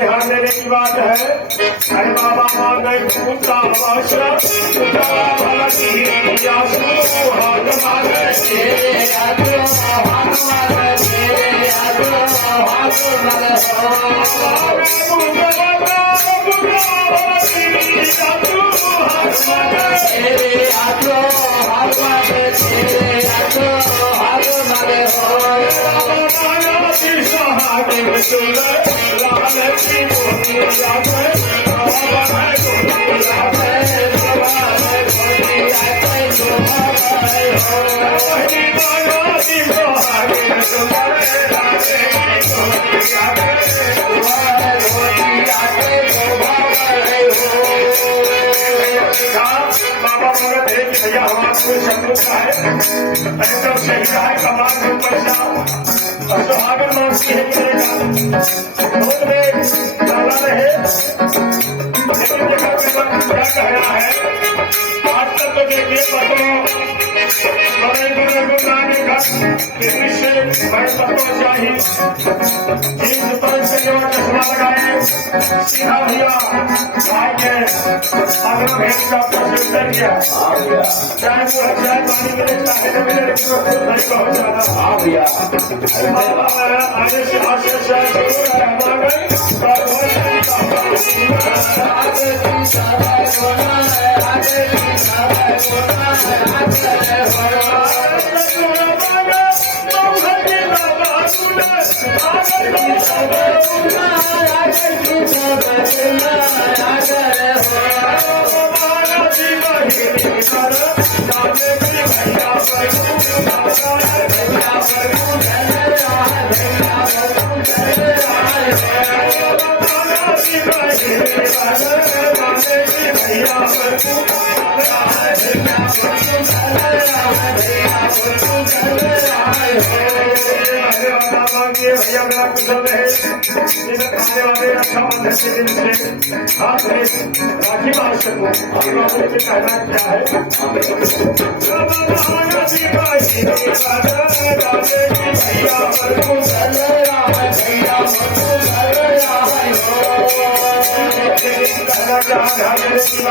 ध्यान देने की बात है। अरे बाबा मान गए कुत्ता आश्रम भैया हमारा कोई शत्रु का है एकदम सही का है कमान के ऊपर और सुहागन मांगती है मिलेगा बहुत में डाला रहे लेकिन देखा क्या कह रहा है आज तक तो देखिए पत्रों बड़े बड़े गुरुनाने का से बड़े पत्रों चाहिए जीन्स पैंट से जो चश्मा लगाए सीधा भैया भाई के आगे भेज का प्रश्न कर दिया चाहे वो चाय पानी मिले चाहे न मिले लेकिन वो खुद नहीं पहुंच जाता आने से आगे चाय जरूर है हमारे भैया मेरा कुशल रहे खाने वाले रक्षाबंधन के दिन से हाथ में राखी बांध सकूं कहना क्या है भैया